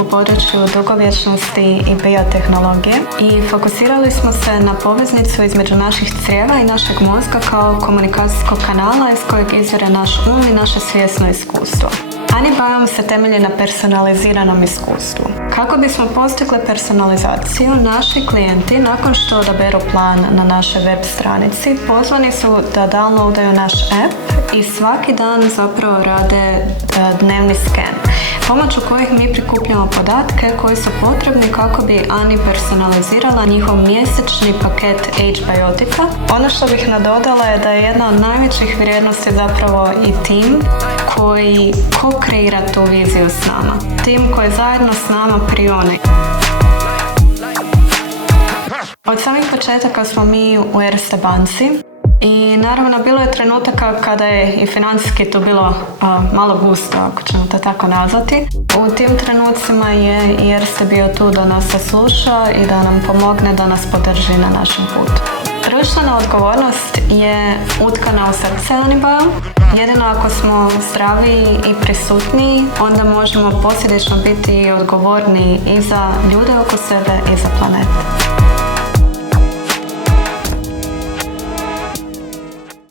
u području dugovječnosti i biotehnologije i fokusirali smo se na poveznicu između naših crijeva i našeg mozga kao komunikacijskog kanala iz kojeg izvire naš um i naše svjesno iskustvo. Honeybiome se temelji na personaliziranom iskustvu. Kako bismo postigli personalizaciju, naši klijenti nakon što odaberu plan na našoj web stranici pozvani su da downloadaju naš app i svaki dan zapravo rade dnevni sken, pomoću kojih mi prikupljamo podatke koji su potrebni kako bi Ani personalizirala njihov mjesečni paket H-Biotica. Ono što bih nadodala je da je jedna od najvećih vrijednosti zapravo i tim koji ko-kreira tu viziju s nama. Tim koji zajedno s nama prioni. Od samih početaka smo mi u Erste banci i naravno bilo je trenutaka kada je i financijski to bilo malo gusto, ako ćemo to tako nazvati. U tim trenucima je i Erste bio tu da nas sasluša i da nam pomogne, da nas podrži na našem putu. Društvena odgovornost je utkana u srce Honeybiome. Jedino ako smo zdraviji i prisutniji, onda možemo posljedično biti odgovorni i za ljude oko sebe i za planet.